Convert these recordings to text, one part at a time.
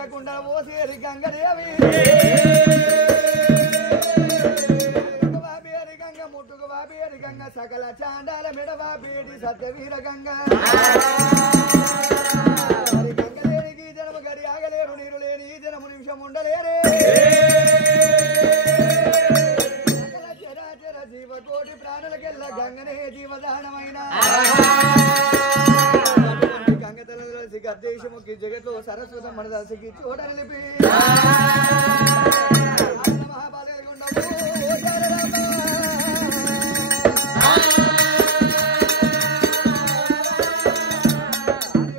గంగకుండా ఓసేరి గంగదేవి బాబేరి గంగ ముట్టుకు బాబేరి గంగ సకల చాండాల మెడ బాబేడి సత్యవీర గంగ గంగలేని ఈ జనము గడి ఆగలేరు నీరు లేని ఈ జనము నిమిషం ఉండలేరే సకల చరాచర జీవకోటి ప్రాణులకెల్ల గంగనే జీవదానమైన గద్దేశముఖి జగత్లో సరస్వత మనదాసికి చూడనిలిపి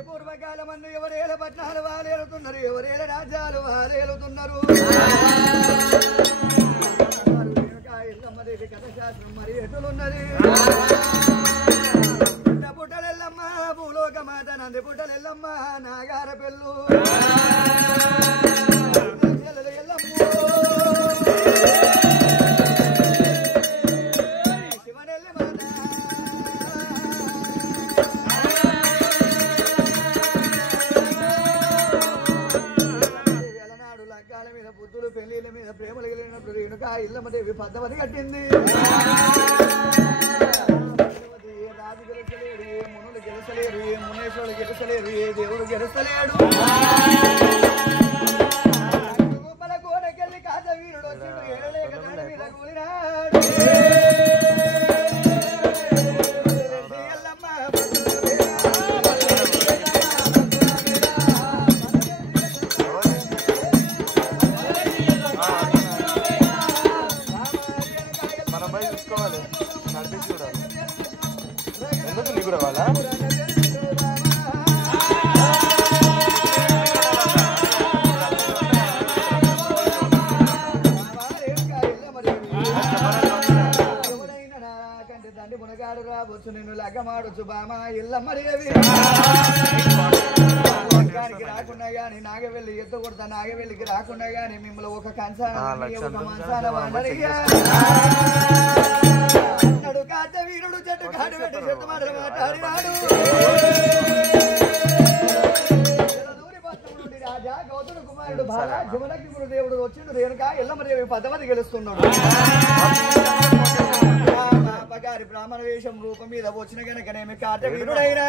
పూర్వకాల మంది ఎవరేళ్ళ పట్నాలు వారేలుతున్నారు ఎవరేళ్ళ రాజ్యాలు వారేలుతున్నారు కథ శాస్త్రం మరి ఎటులున్నది పుట్టలెల్లమ్మ భూలోక మాత నంది పుట్టలెల్లమ్మ నాగార పెళ్ళు శివనెల్లి మాత ఎలనాడు లగ్గాల మీద బుద్ధులు పెళ్లిళ్ళ మీద ప్రేమలు కలిగినప్పుడు రేణుక ఇల్లమ్మ దేవి పద్దమని కట్టింది రాజు గెలిచలేడు ఏ మునులు గెలిచలేరు ఏ మునేశ్వరుడు గెలిచలేరు ఏ దేవుడు గెలిచలేడు గొప్పల కోడకెళ్ళి కాజ వీరుడు వచ్చిండు ఏడలేక దాని మీద కూలినాడు నిన్ను లగ్గమాడొచ్చు బామా ఇల్లమ్మదేవి లగ్గానికి రాకుండా గాని నాగవెల్లి ఎత్తు కొడతా నాగవెల్లికి రాకుండా గాని మిమ్మల్ని ఒక కంచాన ఒక మంచాన వాడరిగా అన్నాడు కాచ వీరుడు చెట్టు కాడు పెట్టి చెట్టు మాటలు మాట్లాడినాడు రాజా గౌతమ కుమారుడు బాలా జుమలకి దేవుడు వచ్చిండు రేణుక ఎల్లమ్మదేవి పదవది గెలుస్తున్నాడు గారి బ్రాహ్మణ వేషం రూపం మీద వచ్చిన గనకనేమి కాట వీరుడైనా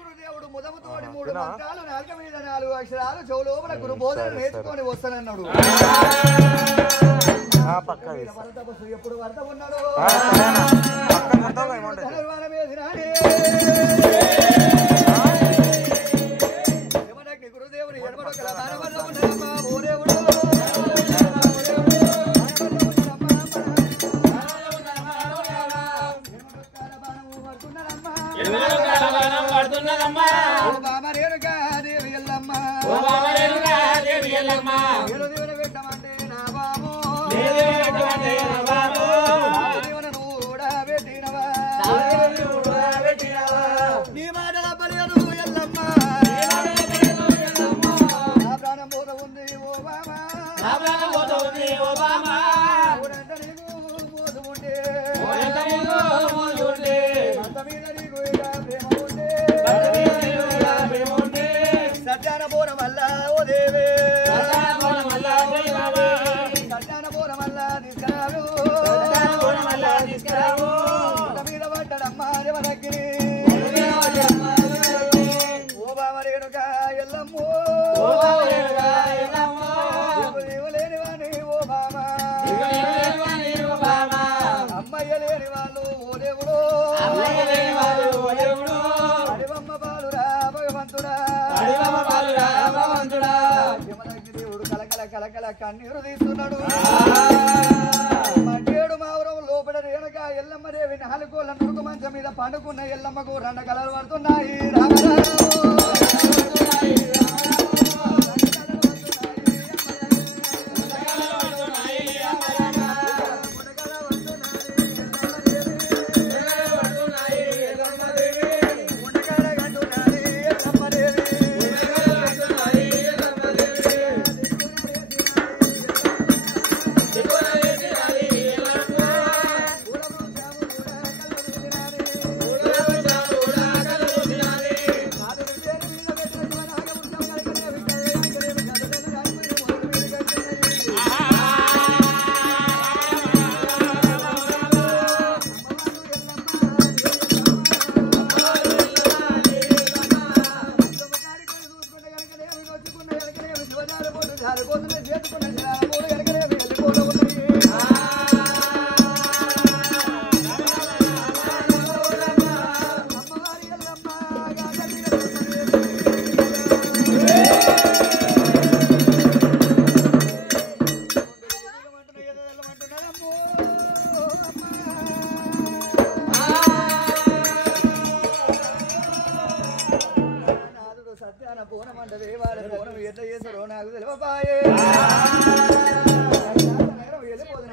గురుదేవుడు ముదముతోటి 3 మంత్రాలు నాలుక మీద 4 అక్షరాలు చెవులోపల గురు బోధన నేర్చుకొని వస్తానన్నాడు తపస్సు ఎప్పుడు వరద ఉన్నాడు గురుదేవుడు ఎడమడు కలకల కన్నీరు తీస్తున్నాడు మట్టేడు మావరం లోపల రేణుక ఎల్లమ్మదేవి 4 కోళ్ళ నురుగు మంచం మీద పండుకున్న ఎల్లమ్మకు 2 కలలు పడుతున్నాయి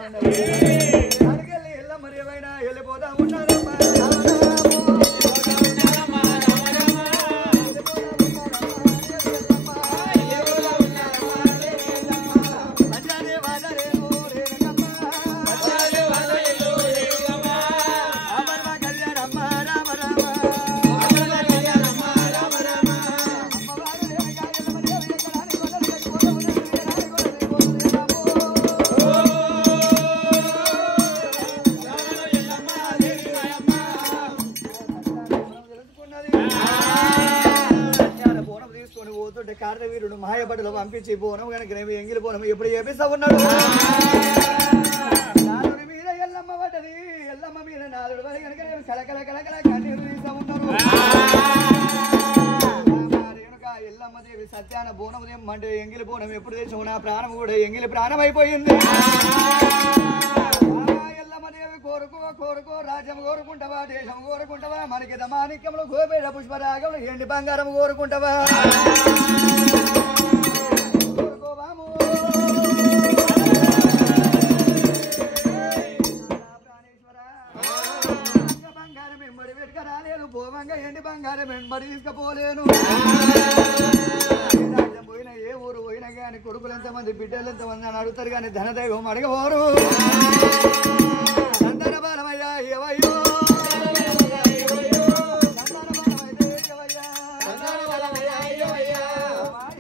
అడిగెళ్ళి ఎల్ల మరి ఏమైనా వెళ్ళిపోతా ఉన్నారమ్మా కారణవీరుడు మాయపటలు పంపించి బోనం కనుక ఎంగిలి బోనం ఎప్పుడు చేపిస్తా ఉన్నాడు నాలుగు మీద ఎల్లమ్మ పడ్డది ఎల్లమ్మ మీద నాలుగు వరకు కనుక కలకల కలకల కన్నీరు తీస్తా ఉన్నారు ఎల్లమ్మ దేవి సత్యాన బోనం అంటే ఎంగిలి బోనం ఎప్పుడు తెచ్చాము నా ప్రాణం కూడా ఎంగిలి ప్రాణం అయిపోయింది ఎల్లమ్మ దేవి కోరుకో రాజ్యం కోరుకుంటావా దేశం కోరుకుంటావా మనకి మాణిక్యములు గోపేట పుష్పరాగములు ఎండి బంగారం కోరుకుంటావా కోరుకోవాము బంగారం వెంబడి వెనుక రాలేదు పోవంగా ఎండి బంగారం వెంబడి తీసుకుపోలేను రాజ్యం పోయినా ఏ ఊరు పోయినా కానీ కొడుకులు ఎంతమంది బిడ్డలు ఎంతమంది అని అడుగుతారు కానీ ధనదైవం అడగబోరు సంతాన బలమయ్యా ఏవయ్యో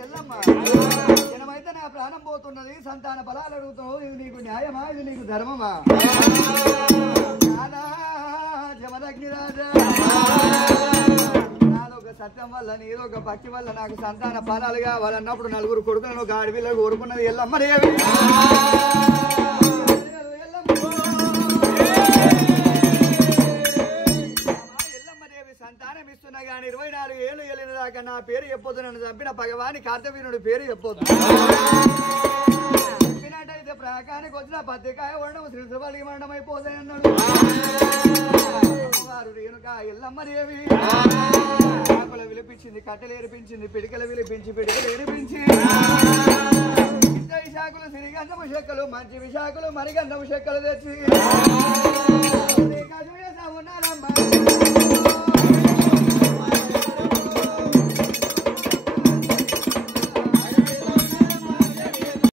ఎల్లమ్మ జనమైతే నా ప్రాణం పోతున్నది సంతాన బలాలు అడుగుతున్నావు ఇది నీకు న్యాయమా ఇది నీకు ధర్మమా జమదగ్నిరాజా నాదొక సత్యం వల్ల నీదొక భక్తి వల్ల నాకు సంతాన ఫలాలు కావాలన్నప్పుడు నలుగురు కొడుకులను ఒక ఆడపిల్లలు కోరుకున్నది ఎల్లమ్మ దేవి సంతానం ఇస్తున్నా గాని 24 ఏళ్ళు వెళ్ళిన దాకా నా పేరు చెప్పొద్దు నన్ను చంపిన భగవాని కార్తవీరుడి పేరు చెప్పొద్దు చెప్పినట్టయితే ప్రాకానికి వచ్చిన పత్రికాయ వండడం శ్రీశ్వలికి మండడం అయిపోతాయి అన్నాడు వారు రేణుక ఎల్లమ్మ దేవి ఆకులు విలిపించింది కట్టెలు ఏరిపించింది పిడికలు విలిపించి పిడికలు ఏరిపించి విశాఖలు సిరిగంధము చెక్కలు మంచి విశాఖలు మరిగంధము చెక్కలు తెచ్చి